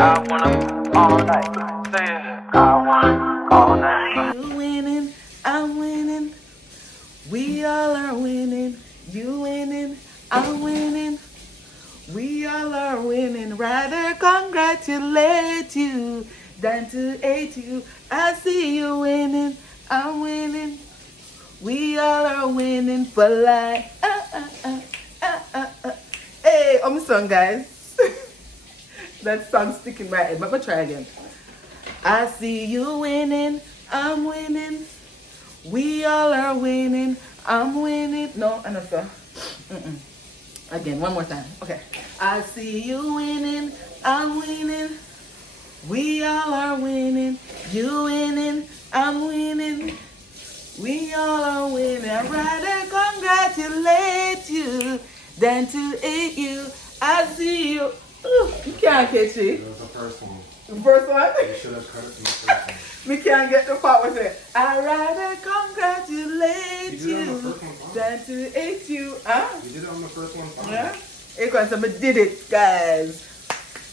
I wanna all night. Say it. I wanna all night. You winning, I'm winning. We all are winning. You winning, I'm winning. We all are winning. Rather congratulate you than to hate you. I see you winning, I'm winning. We all are winning for life. Hey, I'm song, guys. That song stick in my head. But I'm gonna try again. I see you winning, I'm winning. We all are winning, I'm winning. No, enough. Again, one more time. Okay. I see you winning, I'm winning. We all are winning, you winning, I'm winning. We all are winning. I'd rather congratulate you than to hate you. I see you. Ooh, you can't catch it. It was the first one. The first one? You should have cut it from the first one. We can't get the part with it. I'd rather congratulate you than to hate you. Huh? You did it on the first one. Fine. Yeah? Because I did it, guys.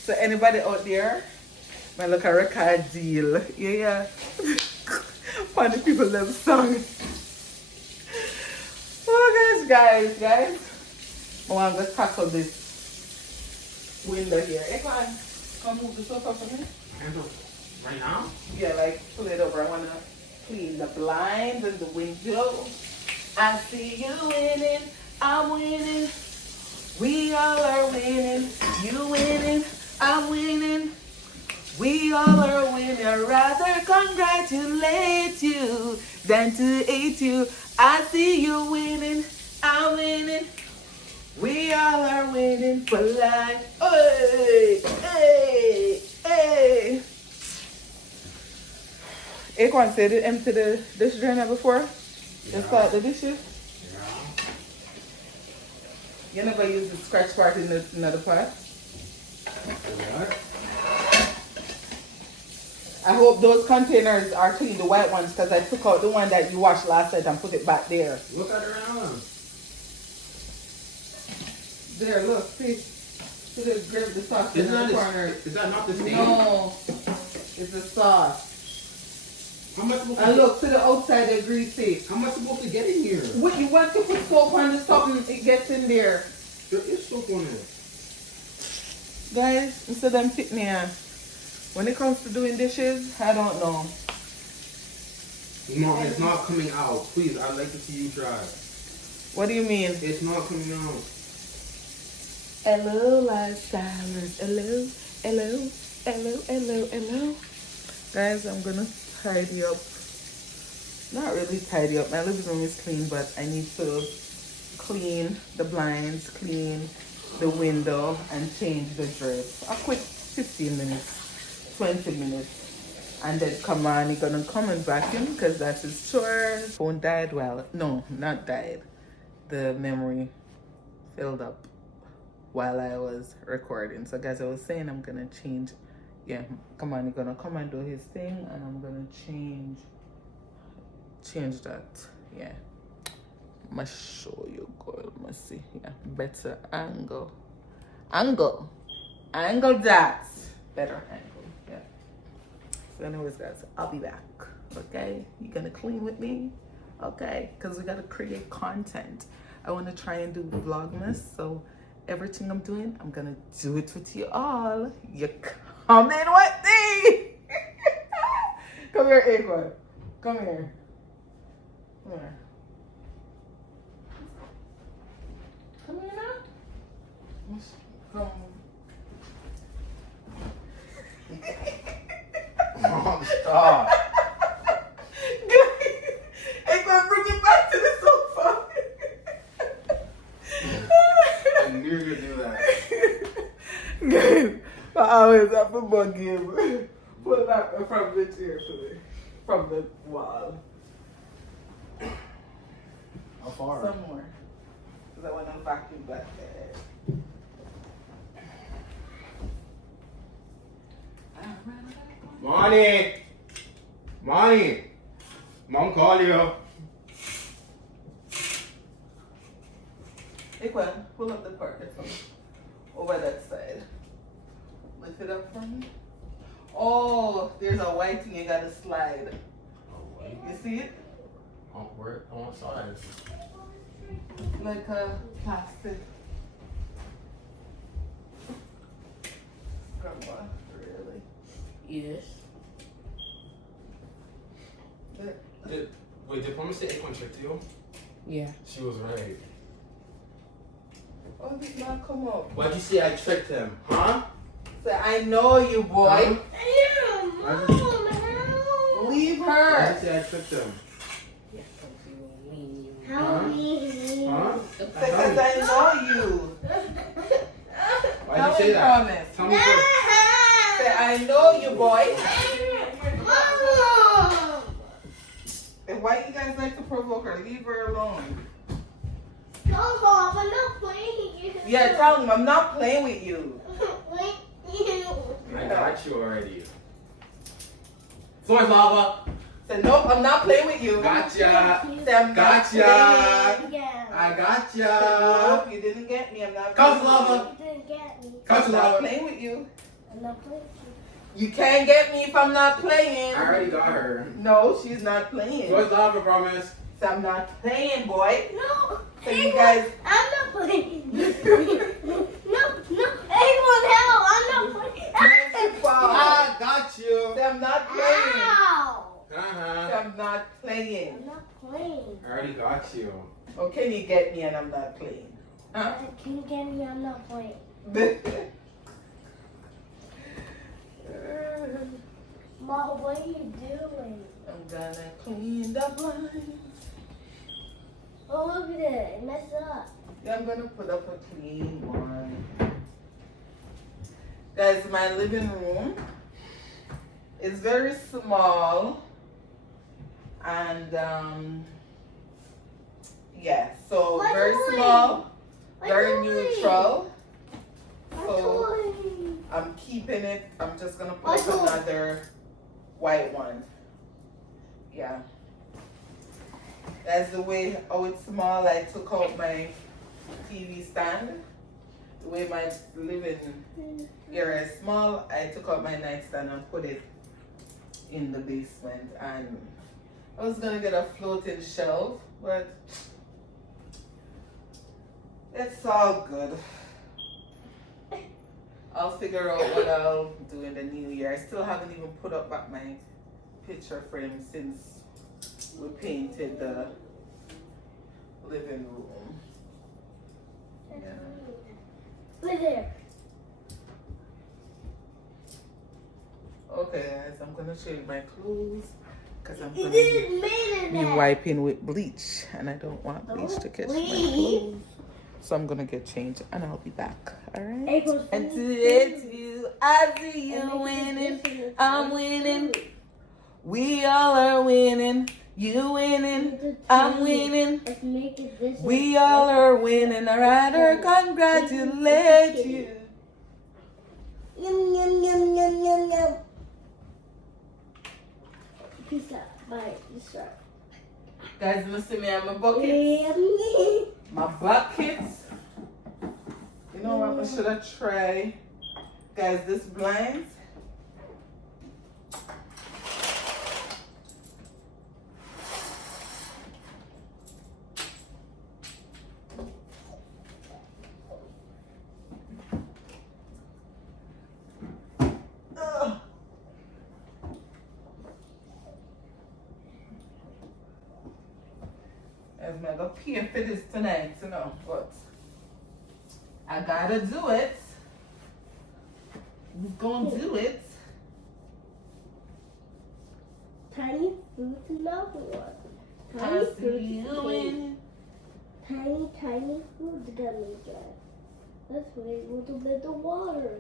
So anybody out there, might look a record deal. Yeah. Funny people love song. Oh guys. I want to tackle this window here. Hey, come move the sofa for me. Right now? Yeah, like pull it over. I want to clean the blinds and the window. I see you winning, I'm winning. We all are winning. You winning, I'm winning. We all are winning. I'd rather congratulate you than to hate you. I see you winning, I'm winning. We all are winning for life. Hey, hey, hey. Acorn said it empty the dish drainer before. Yeah. Just start the dishes. Yeah. You never use the scratch part in another pot. What? I hope those containers are clean, the white ones, because I took out the one that you washed last night and put it back there. Look at her now. There, look, see. See the grip, the sauce in Is the corner. that not the same? No, it's the sauce. How am I supposed to And look, to the outside, the greasy. How am I supposed to get in here? What you want to put soap on the something, it gets in there. There is soap on it. Guys, instead of them fit me when it comes to doing dishes, I don't know. Mom, it's not coming out. Please, I'd like to see you try. What do you mean? It's not coming out. Hello, lifestylers. Hello. Guys, I'm gonna tidy up. Not really tidy up. My living room is clean, but I need to clean the blinds, clean the window, and change the dress. A quick 15 minutes, 20 minutes. And then come on, you're gonna come and vacuum because that's his chore. Phone died. Well, no, not died. The memory filled up while I was recording. So guys, I was saying I'm gonna change. Yeah, come on, you're gonna come and do his thing, and I'm gonna change that. Yeah, I'm gonna show you, girl. Let's see. Yeah, better angle that. Better angle. Yeah. So anyways, guys, I'll be back. Okay, you gonna clean with me? Okay, because we gotta create content. I want to try and do Vlogmas, so everything I'm doing, I'm gonna do it with you all. You come in with me. Come here, Acorn. Come here. Come here. Come here now. Come. Mom, stop. Acorn, bring it back to the sofa. I knew you would do that. Guys, I always have to bug him. Pull it back from the chair for me. From the wall. How far? Some more. Because I want to vacuum back there. Money! Mom call you. Acorn, pull up the carpet from over that side. Lift it up for me. Oh, there's a white thing you gotta slide. Oh, wait. You see it? Where? On what side? Like a plastic. Grandma, really? Yes. Did Promise say Akon tricked you? Yeah. She was right. Oh, this man come up. Why'd you say I tricked him? Huh? Say, I know you, boy. Leave her. Why'd you say I tricked him? Huh? Because I know you. Why'd you say that? Promise. Tell me first. Say, I know you, boy. And why you guys like to provoke her? Leave her alone. No, Mom, I'm not playing with you. Yeah, tell him I'm not playing with you. I got you already. Source lava. Say, nope, I'm not playing with you. Gotcha. Say, I'm not Gotcha. playing. Yeah. I Say, gotcha. nope, you didn't get me. I'm not Coach playing lava. You didn't get me. Coach I'm not lava. playing with you. I'm not playing with You can't get me if I'm not playing. I already got her. No, she's not playing. Source lava, Promise. So I'm not playing, boy. you. No. So you guys- I'm not playing. No. Anyone help. I'm not playing. I got you. So I'm not playing. Ow. So Uh-huh. I'm not playing. I'm not playing. I already got you. Or can you get me and I'm not playing? Huh? Can you get me? I'm not playing. Mom, what are you doing? I'm gonna clean the blinds. Oh, look at it. It messed up. Yeah, I'm gonna put up a clean one. Guys, my living room is very small. And yeah, so What's very going? small, What's very going? neutral. My So toy. I'm keeping it. I'm just gonna put What's up going? another white one. Yeah. That's the way how it's small. I took out my TV stand. The way my living area is small, I took out my nightstand and put it in the basement. And I was gonna get a floating shelf, but it's all good. I'll figure out what I'll do in the new year. I still haven't even put up back my picture frame since we painted the living room. Yeah. Look there. Okay guys, I'm gonna change my clothes because I'm You gonna didn't made be it. wiping with bleach and I don't want bleach to catch my clothes. So I'm gonna get changed and I'll be back. Alright? And to I see you winning, I'm winning. We all are winning. You winning, I'm winning. Let's make it this We all are winning. I'd rather congratulate you. Yum, yum, yum, yum, yum, yum. Peace out. Bye. This right. Guys, you see me on my buckets? My buckets. You know what? I should have tried. Guys, this blinds. Ugh. I'm gonna pay for this tonight, you know, but I gotta do it. We're gonna do it. Tiny fruits and melon. I Tiny see fruits you winning. Tiny fruits gummy guys. Let's wait a little bit of water.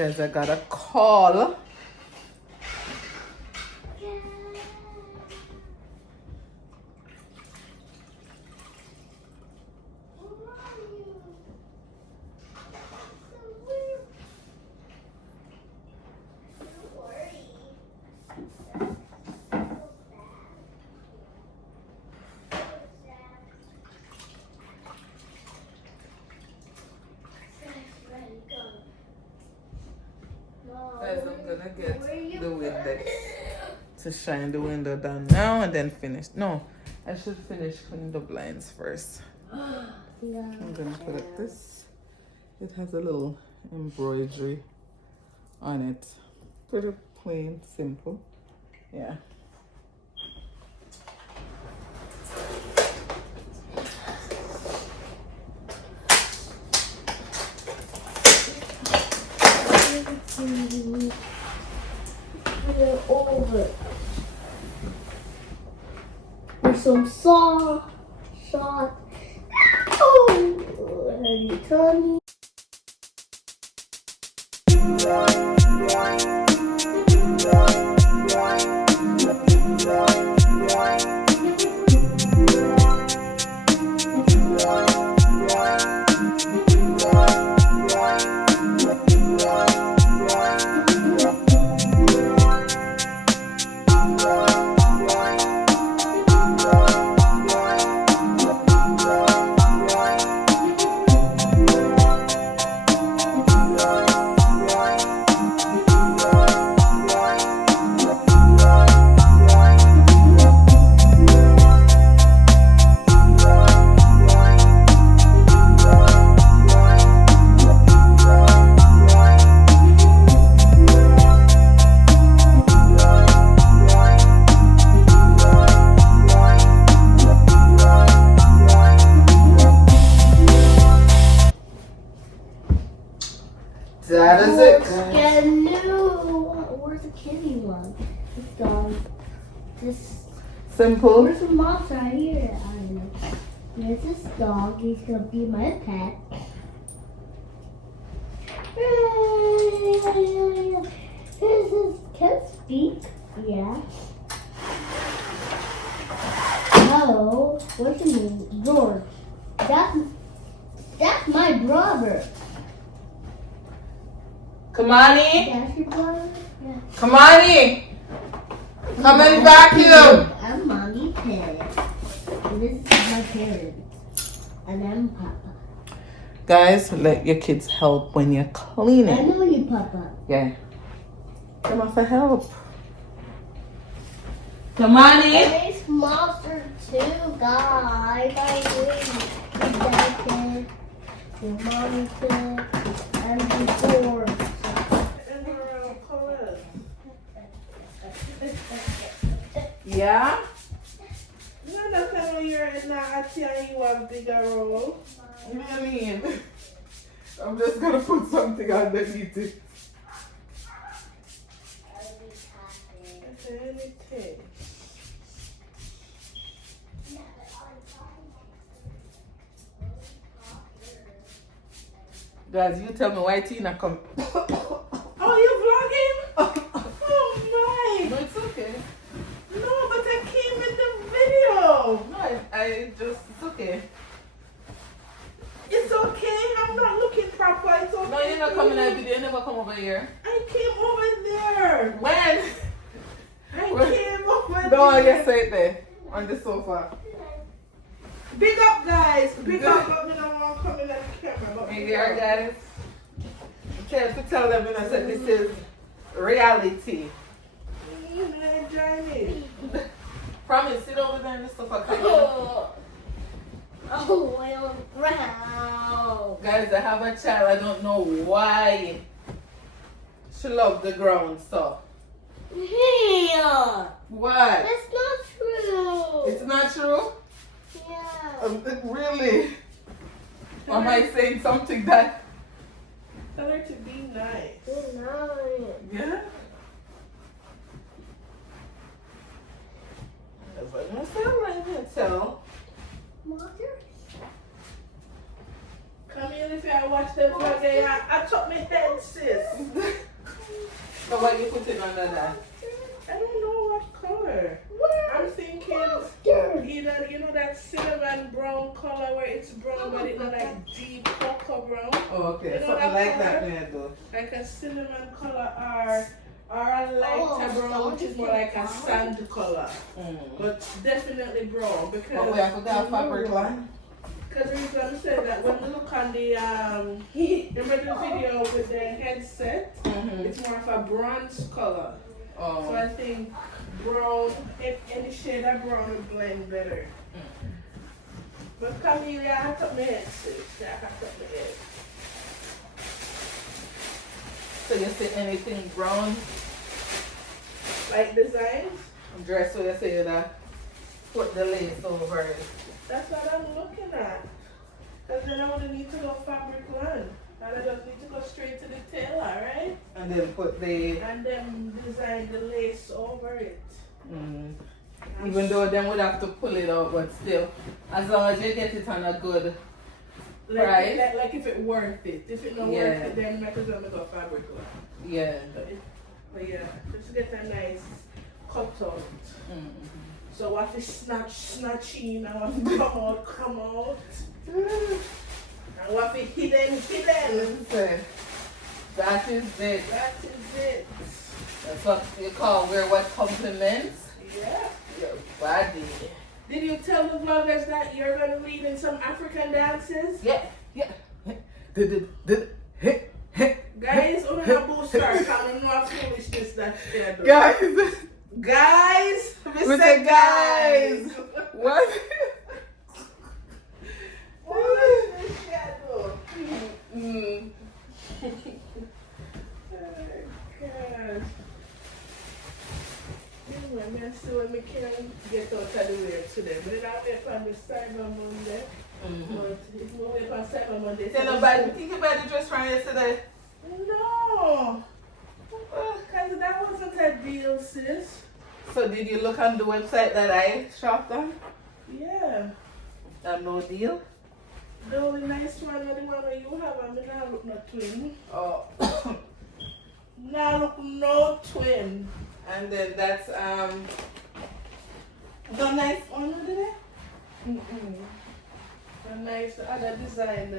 Guys, I got a call. Guys, I'm gonna get the Windex to shine the window down now and then finish. No, I should finish cleaning the blinds first. I'm gonna put up this. It has a little embroidery on it. Pretty plain, simple. Yeah. Over. With some saw shot. Oh, and you turn. That is it. Get new. Where's the kitty one? This dog. This. Simple. Where's the mouse right here? I don't know. There's this dog. He's gonna be my pet. Here's this. Can speak? Yeah. Hello. What's your name? George. That's my brother. Kamani, That's your brother? Yeah. Kamani, come and vacuum. I'm Mommy Pig. And this is my parents. And I'm Papa. Guys, let your kids help when you're I cleaning. know you, Papa. Yeah. Come on for help. Kamani. There's monster too, guys. I agree. Your dad kid, your mommy kid, and before. Yeah? You understand when you're in that Atia and you have bigger role? What do you mean? I'm just gonna put something underneath it. That's anything. Guys, you tell me why Tina come. Oh, you vlogging? Oh No, my! it's okay. No, but I came in the video. No, I just, it's okay. It's okay. I'm not looking proper. It's okay. No, you're not coming every day. You never come over here. I came over there. When? I came over there. No, I just sit there on the sofa. Big up, guys. Big up. But we don't want to come in on camera. But Hey there, guys. I'm trying to tell them, I said this is reality. I'm enjoying it. Promise, sit over there in the sofa. Oh, well, brown. Guys, I have a child. I don't know why she loves the ground so. Yeah. What? That's not true. It's not true? Yeah. Really? Am I saying something that? Tell her to be nice. Good night. Yeah? I was gonna say, I'm not even tell. Mother? Come here if you are watching watch the vlog, I took my head, sis. So what you put it under that? I don't know what color. I'm thinking either, you know, that cinnamon brown color where it's brown but it's not like deep cocoa brown. Oh, okay. You know Something that like color? that, yeah, though. Like a cinnamon color or a lighter brown which is more like a sand color. But definitely brown because But we have to have fabric line. because the reason I'm saying that when you look on the remember the video with the headset, it's more of a bronze color. So I think brown, any shade of brown would blend better. But Camille, I have to make sis. I have to make. So you say anything brown Like designs? dress, so you say you put the lace over it. That's what I'm looking at. Because then I would need to go fabric line. And I just need to go straight to the tailor, right? And then put the, And then design the lace over it. even though them would have to pull it out, but still, as long as you get it on a good price. Like if it worth it. If it not worth it, then might as well go fabric line. Yeah. But yeah, just get a nice cut out. So what is snatching and what come out. And what is hidden. That is it. That is it. That's what you call wear what compliments Yeah. your body. Did you tell the vloggers that you're going to lead in some African dances? Yeah. Guys, on a booster, I don't know foolishness that they're doing. Guys. Guys, We said guys. What? What is this shadow? Oh, gosh. Anyway, I still when we can get out of the way today. But then I wait on the Cyber Monday. But if we wait on Cyber Monday, Say nobody think about the dress from yesterday. no. Because that wasn't a deal, sis. So did you look on the website that I shopped on? Yeah. No deal? The only nice one is the one that you have. I mean, now look no twin. Oh. Now look no twin. And then that's the nice one over there? A nice other design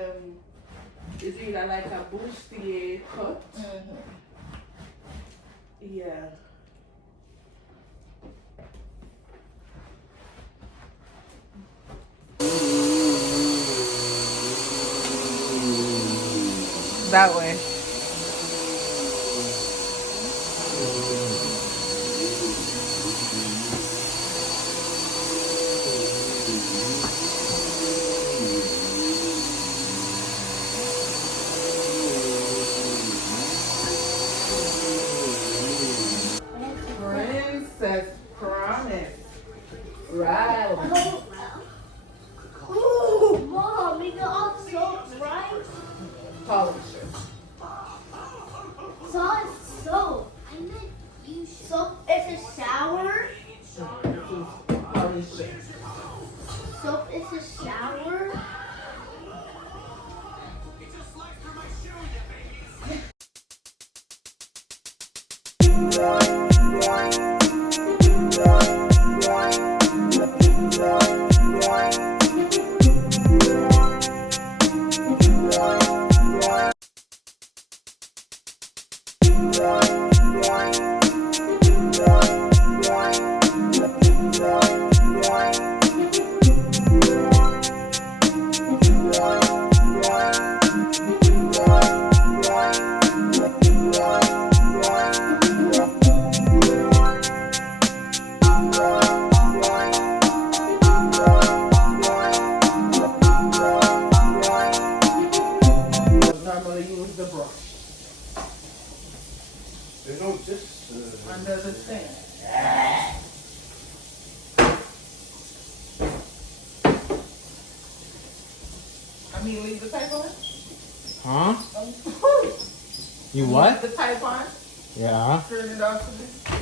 is either like a bustier cut. Yeah. That way. Princess Promise. Right. Oh, Mom, you got soap, right? Polisher. Soap. Soap is a shower. Polisher. Soap is a shower. Normally use the brush They know this. under the thing. I mean, leave the type on. Huh? You what? The type on. Yeah. Turn it off a bit.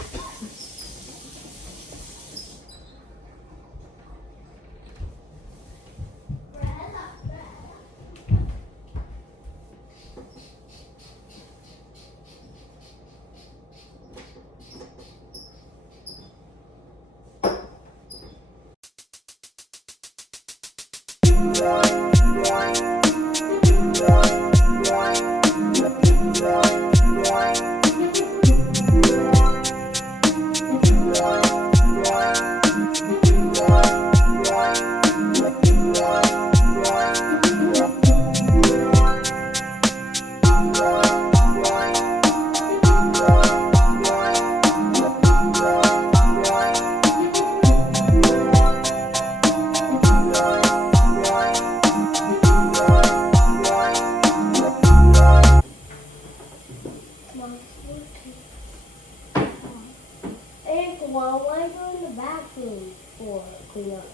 Hey, well, what are you doing in the bathroom for? Clean up.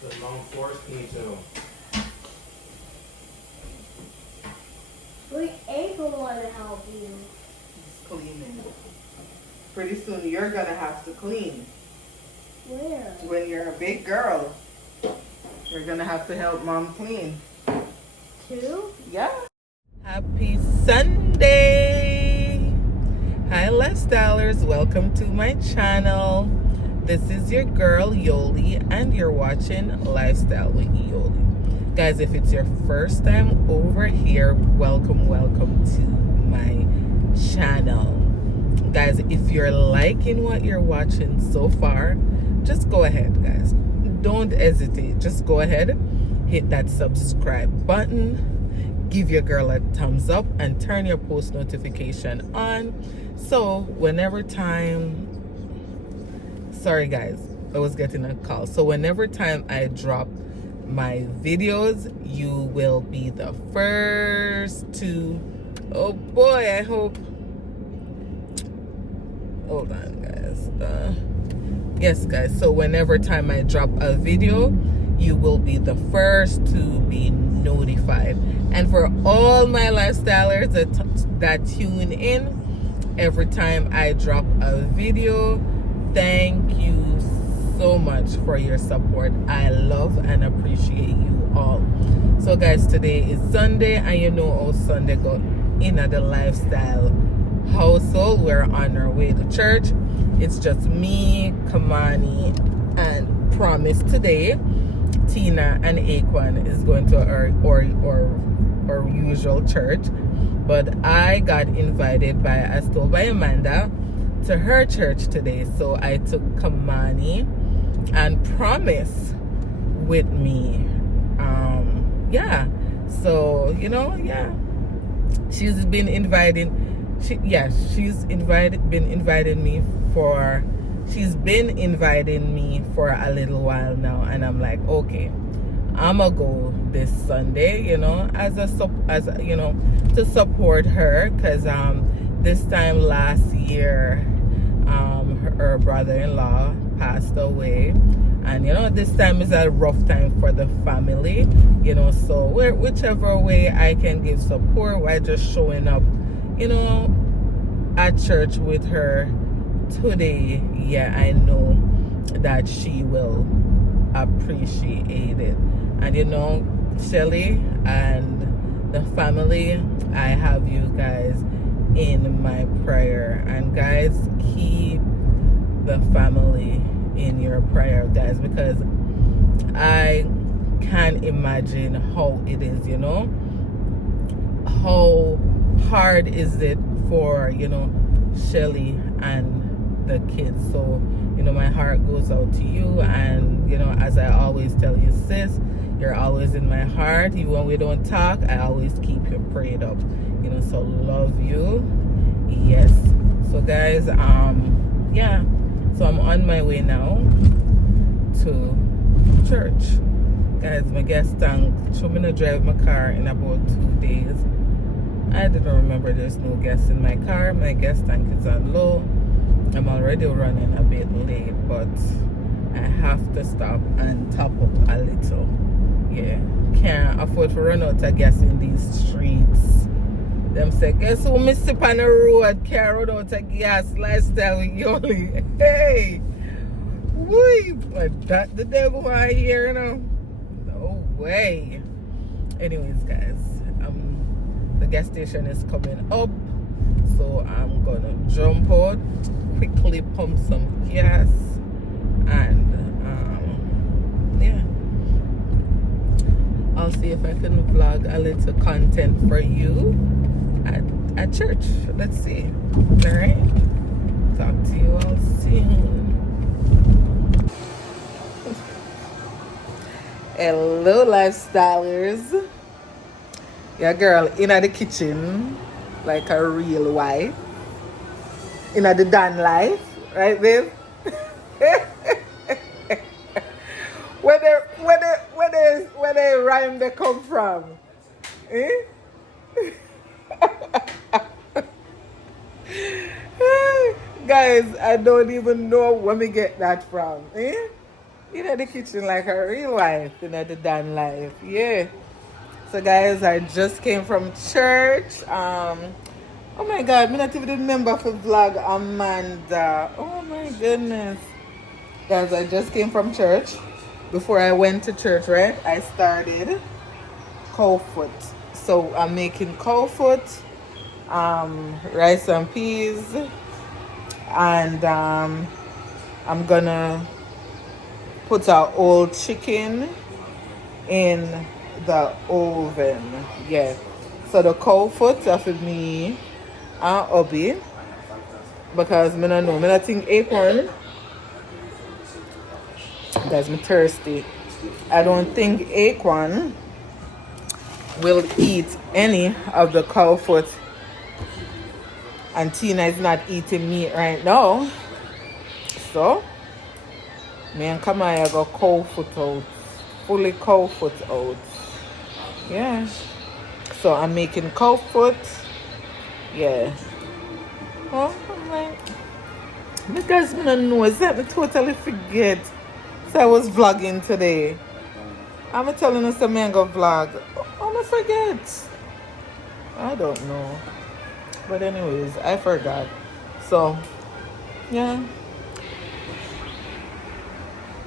The mom forced me to. We ain't gonna want to help you. It's cleaning. Pretty soon you're gonna have to clean. Where? When you're a big girl, you're gonna have to help mom clean. Two? Yeah. Happy Sunday. Hi lifestylers, welcome to my channel. This is your girl Yoli and you're watching Lifestyle with Yoli. Guys, if it's your first time over here, welcome to my channel. Guys, if you're liking what you're watching so far, just go ahead, guys. Don't hesitate. Just go ahead, hit that subscribe button, give your girl a thumbs up, and turn your post notification on. So whenever time, sorry guys, I was getting a call. So whenever time I drop my videos, you will be the first to, oh boy, I hope, hold on guys, yes guys, so whenever time I drop a video, you will be the first to be notified. And for all my lifestylers that tune in every time I drop a video, thank you so much for your support. I love and appreciate you all. So guys, today is Sunday, and you know how Sunday go in the lifestyle household. We're on our way to church. It's just me, Kamani, and Promise today. Tina and Aquan is going to our usual church, but I got invited by, as told by Amanda, to her church today. So I took Kamani and Promise with me. Yeah, so you know, yeah, she's been inviting, she's been inviting me for a little while now, and I'm like, okay, I'ma go this Sunday, you know, as you know, to support her, because this time last year her brother-in-law passed away, and you know, this time is a rough time for the family, you know, so whichever way I can give support, we're just showing up, you know, at church with her today. Yeah, I know that she will appreciate it. And you know, Shelly and the family, I have you guys in my prayer. And guys, keep the family in your prayer, guys, because I can't imagine how it is, you know, how hard is it for, you know, Shelly and the kids. So you know, my heart goes out to you, and you know, as I always tell you, sis, you're always in my heart. Even when we don't talk, I always keep you prayed up, you know, so love you. Yes. So guys, yeah, so I'm on my way now to church, guys. My gas tank, so I'm gonna drive my car in about 2 days. I didn't remember there's no gas in my car. My gas tank is on low. I'm already running a bit late, but I have to stop and top up a little. Yeah, can't afford to run out of gas in these streets. Them say, guess who me sip on the road, can't run out of gas, lifestyle with Yoli. Hey, wee, but that the devil I hear, you know? No way. Anyways, guys, the gas station is coming up, so I'm gonna jump out, quickly pump some gas, and yeah, if I can vlog a little content for you at church. Let's see. Alright. Talk to you all soon. Hello, lifestylers. Yeah, girl, in the kitchen, like a real wife. In the done life, right, babe? where they rhyme they come from? Eh? Guys, I don't even know where we get that from. Eh? In the kitchen like a real wife, in the done life. Yeah. So guys, I just came from church. Oh my god, me not even remember for vlog Amanda. Oh my goodness. Guys, I just came from church. Before I went to church, right? I started Cowfoot. So I'm making Cowfoot, rice and peas, and I'm gonna put our old chicken in the oven. Yeah. So the Cowfoot of me and hubby, because me don't know, me not think acorn. Guys, me thirsty. I don't think acorn will eat any of the Cowfoot, and Tina is not eating meat right now. So me and Kamaya go Cowfoot out, fully Cowfoot out. Yeah. So I'm making Cowfoot. Yeah. Oh, I'm like, because I don't know, is that me totally forget. So I was vlogging today. I'm telling us I'm gonna vlog. Oh, I forget. I don't know. But anyways, I forgot. So, yeah.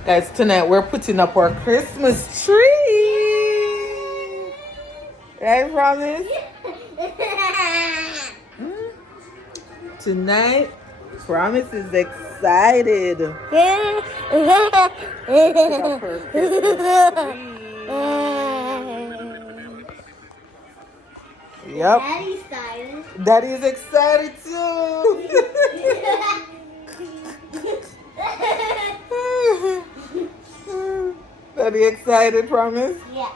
Guys, tonight we're putting up our Christmas tree. Right, Promise? Tonight, Promise is excited. Yep. Daddy's excited. Daddy's excited too. Daddy excited, Promise? Yeah.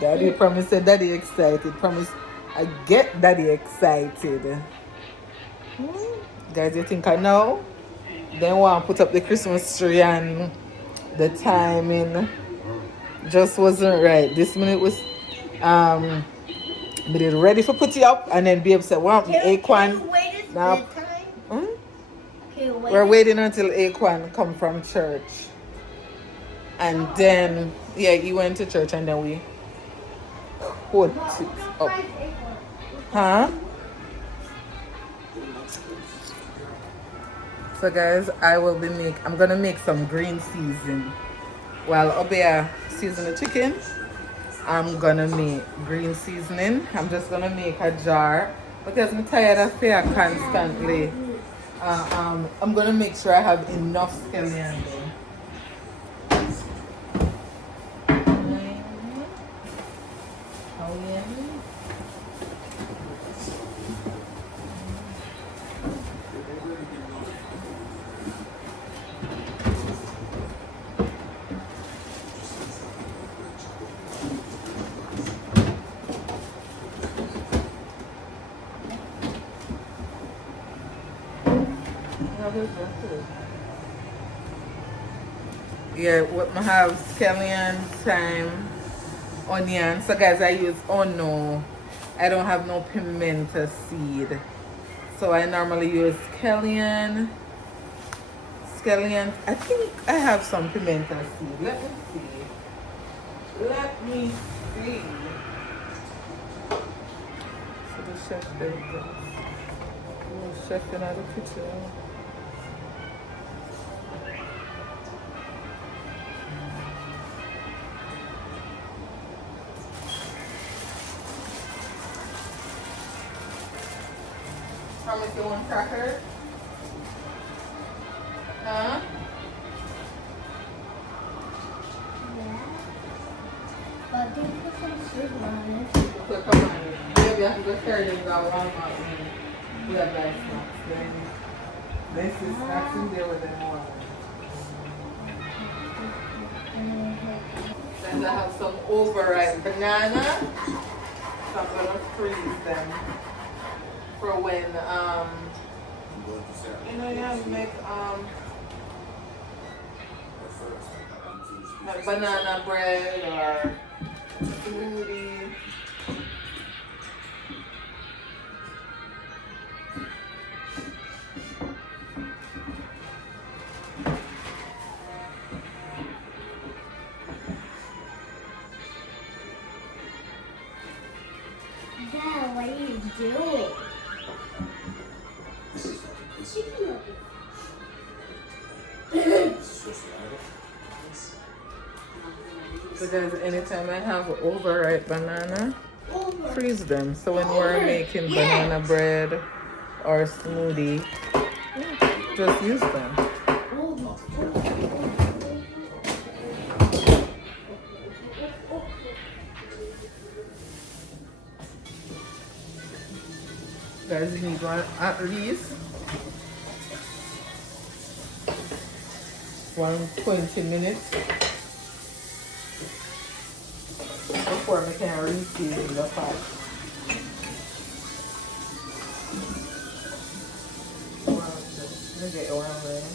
Daddy Promise said Daddy excited. Promise, I get Daddy excited. Guys, you think I know? Then want to put up the Christmas tree and the timing just wasn't right. This minute was we did ready for put it up, and then Babe said, "Want the acorn?" Now, we're waiting until acorn come from church, and then yeah, he went to church, and then we put it up. Huh? So guys, I'm gonna make some green season. While Obia season the chicken, I'm gonna make green seasoning. I'm just gonna make a jar because I'm tired of fire constantly. I'm gonna make sure I have enough scallion. Yeah, what I have scallion, thyme, onion. So guys, I use I don't have no pimento seed. So I normally use scallion. I think I have some pimento seed. Let me see. So the chef there. Chef in the kitchen. Promise you want cracker? Huh? time go carry them to Walmart when we have like snacks. Then this is snacks in there with them more. Then I have some overripe banana. So I'm gonna freeze them for when you know, you have to make like banana bread or smoothie. Dad, what are you doing? So guys, anytime I have overripe banana, freeze them. So when we're making banana bread or smoothie, just use them. Guys, you need one at least 20 minutes before we can reseason the pot. Let me get oil ready.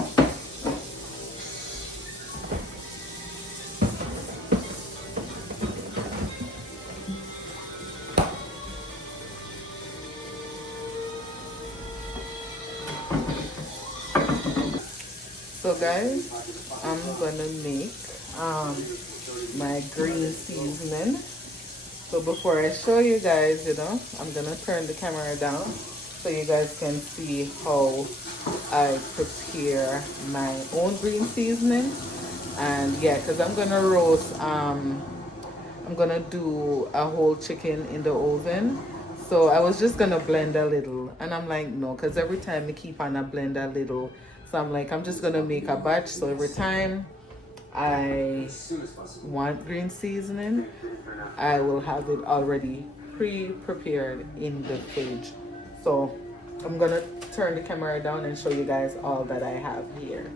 So guys, I'm gonna make my green seasoning. So before I show you guys, you know, I'm gonna turn the camera down so you guys can see how I prepare my own green seasoning. And yeah, because I'm gonna roast, I'm gonna do a whole chicken in the oven. So I was just gonna blend a little, and I'm like, no, because every time I keep on a blend a little. So I'm like, I'm just gonna make a batch. So every time I want green seasoning, I will have it already pre-prepared in the fridge. So I'm gonna turn the camera down and show you guys all that I have here.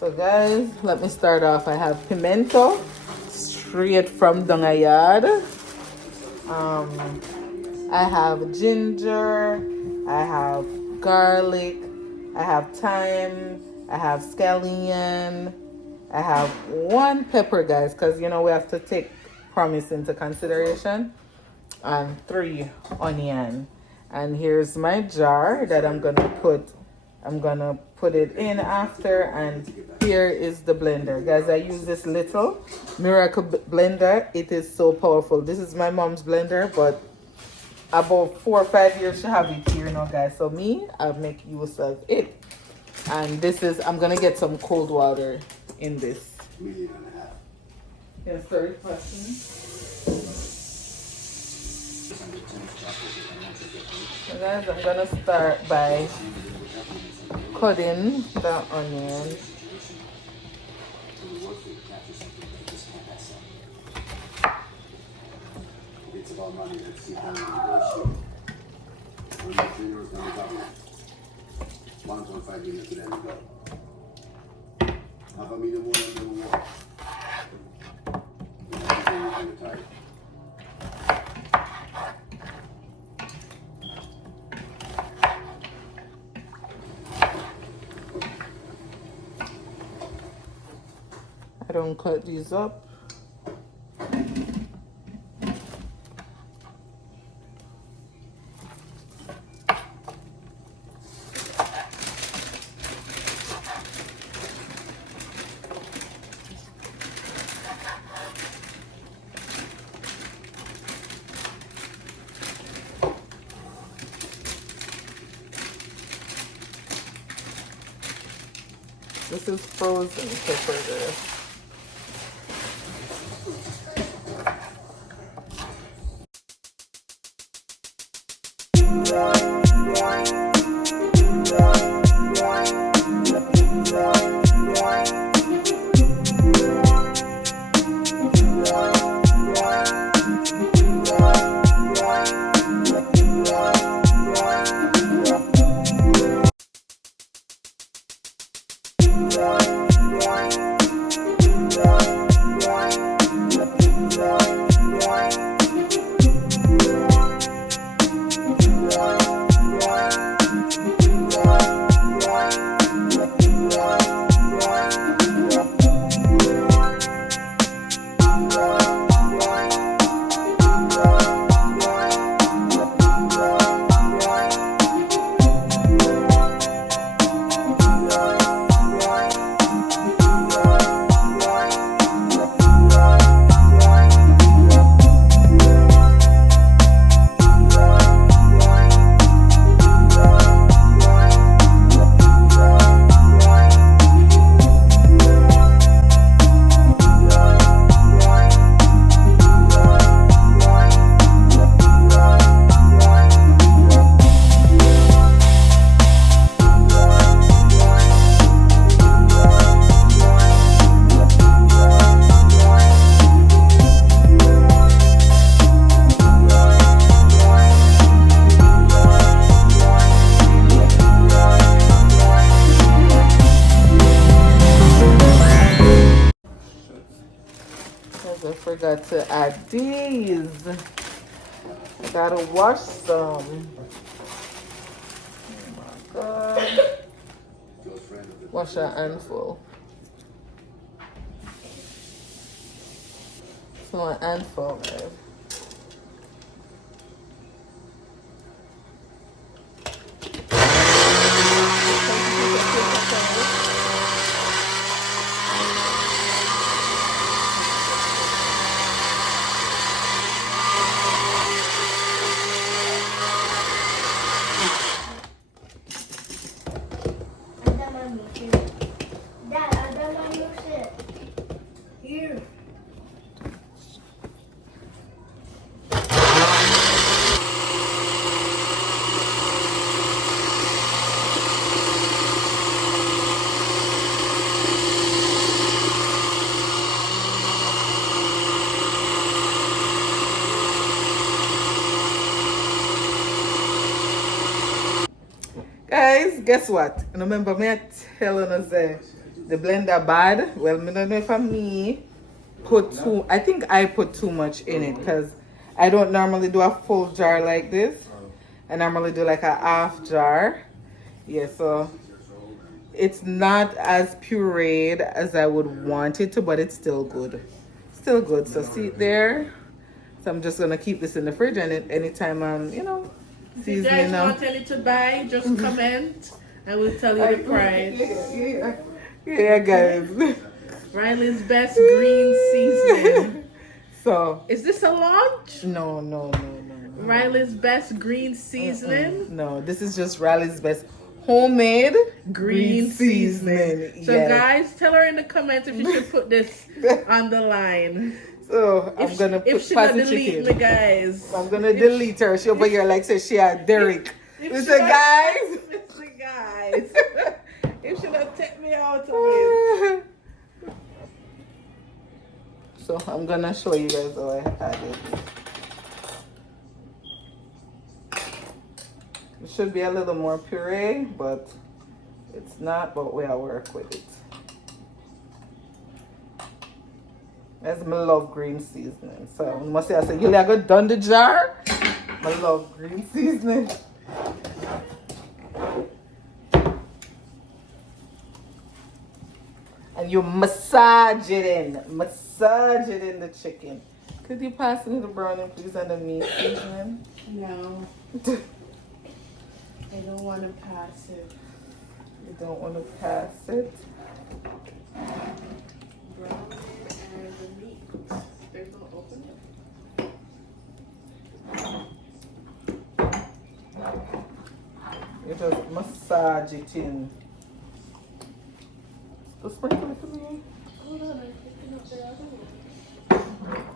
So guys, let me start off. I have pimento, straight from the yard. I have ginger, I have garlic, I have thyme, I have scallion, I have 1 pepper, guys, because you know we have to take promise into consideration, and 3 onion. And here's my jar that I'm gonna put it in after, and here is the blender, guys. I use this little miracle blender. It is so powerful. This is my mom's blender, but about 4 or 5 years she have it here now, guys. So me, I'll make use of it. And this is, I'm gonna get some cold water in this. Yes, 30 questions. So guys, I'm gonna start by cutting the onion. It's about money. Let's see how we negotiate. When the trainer is going to government, 1.5 million to let me go. $500,000 more than the war. I don't cut these up. This is frozen pepper there. I forgot to add these. Gotta wash some. Oh my god. Wash a handful. So a handful, guys. Dad, I don't want your shit. Here. Guys, guess what? Remember me telling us the blender bad? Well, I don't know if I'm me put too, I think I put too much in it because I don't normally do a full jar like this. I normally do like a half jar. Yeah, so it's not as pureed as I would want it to, but it's still good. Still good. So see it there. So I'm just gonna keep this in the fridge, and anytime I'm, you know, If you seasoning guys them. want any to buy, just comment. I will tell you the price. Yeah, guys. Riley's Best Green Seasoning. So Is this a launch? no. Riley's Best Green Seasoning. No, this is just Riley's Best homemade green seasoning. So Yes. guys, tell her in the comments if you should put this on the line. So I'm gonna put if she not past the delete chicken. me, guys. I'm gonna delete her. She over here like say she had Derek. Listen, guys. Listen, guys. If she not take me out of it. So I'm gonna show you guys how I add it. It should be a little more puree, but it's not, but we'll work with it. That's my love green seasoning. So I must say, I say, you like go done the jar? I love green seasoning. And you massage it in. Massage it in the chicken. Could you pass me the brownie, please, and the meat seasoning? No. I don't want to pass it. You don't want to pass it? Brownie and the meat. There's no opening. You just massage it in. Just sprinkle it for me. Hold on, I'm picking up the other one.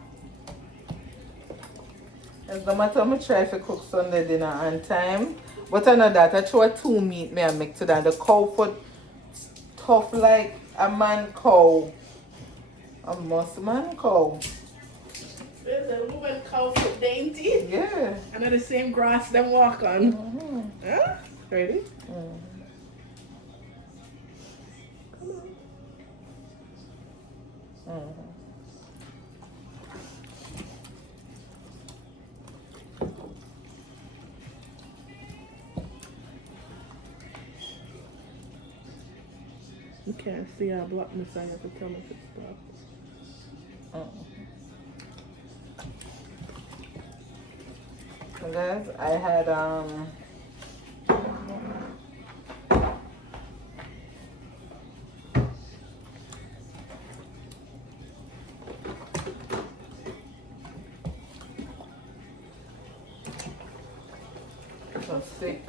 It's no matter how much try to cook Sunday dinner on time. But I know that I try two meat me I make today. The cow foot tough like a man cow. A must man cow. There's a woman Cowfoot dainty. Yeah. And then the same grass them walk on. Mm-hmm. Huh? Ready? Mm. Come on. You can't see our Vlogmas. I have to tell if it's blocked. So guys, I had some steak.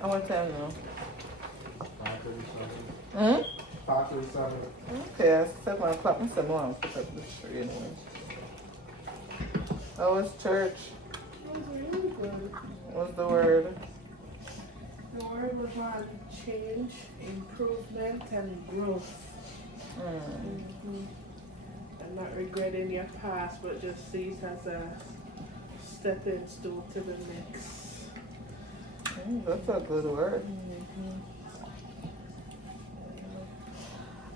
I want to tell you. 5:37. 5:37. Okay, I set my clock. I said, no, I'll put up the tree anyway. How was church? It was really good. What's the word? The word was on change, improvement, and growth. And not regretting your past, but just see it as a stepping stool to the next. That's a good word.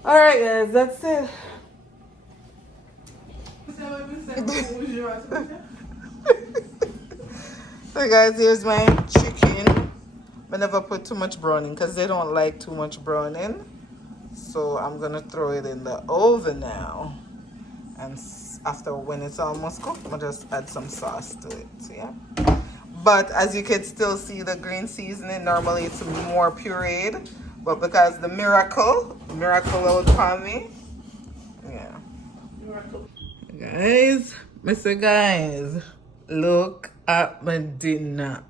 All right, guys, that's it. So, guys, here's my chicken. I never put too much browning because they don't like too much browning. So I'm gonna throw it in the oven now. And after when it's almost cooked, I'll just add some sauce to it. Yeah. But as you can still see the green seasoning, normally it's more pureed. But because the miracle will upon me. Yeah. Miracle. Guys, Mr. Guys, look at my dinner.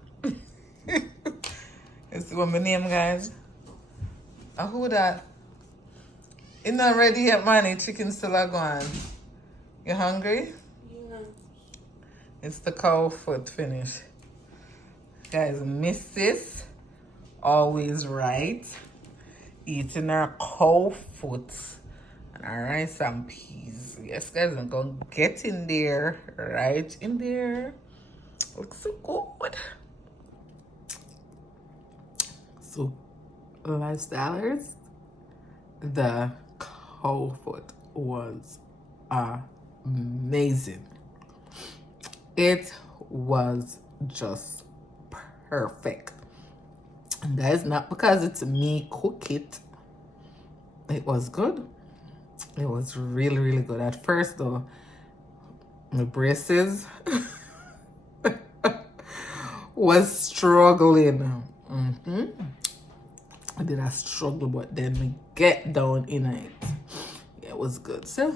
You see what my name, guys? Who that? It's not ready yet, man. Chicken still are gone. You hungry? Yeah. It's the Cowfoot finish. Guys, Mrs. always right. Eating our Cowfoot and our rice and peas. Yes, guys, I'm gonna get in there. Right in there. Looks so good. So, lifestylers, the Cowfoot was amazing. It was just perfect. And guys, not because it's me cook it. It was good. It was really, really good. At first though, my braces was struggling. I did a struggle, but then we get down in it. Yeah, it was good. So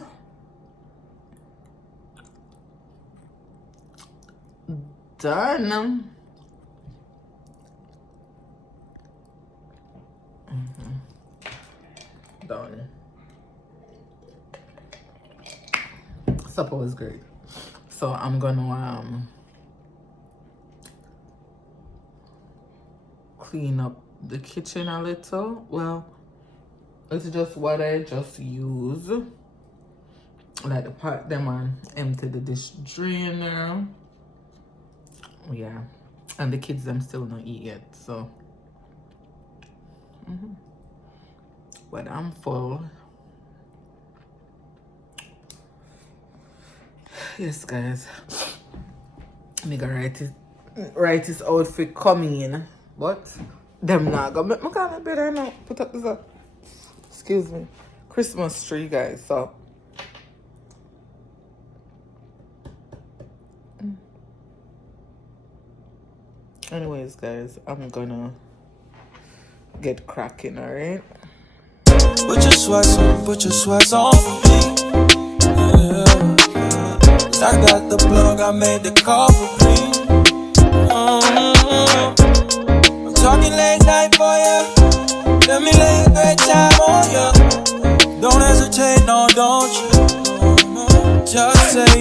done. Done. Supper was great. So I'm gonna clean up the kitchen a little. Well, it's just what I just use. Like the pot them and empty the dish drainer. Yeah. And the kids them still not eat yet, so but I'm full. Yes, guys. I'm gonna write his outfit coming in, but them not gonna make me kind of better now. Put up this excuse me, Christmas tree, guys. So anyways, guys, I'm gonna get cracking, alright? Put your sweats on for me. Yeah. I got the plug, I made the call for me. I'm talking late night for ya. Let me lay a great time on ya. Don't hesitate, no, don't you? Just say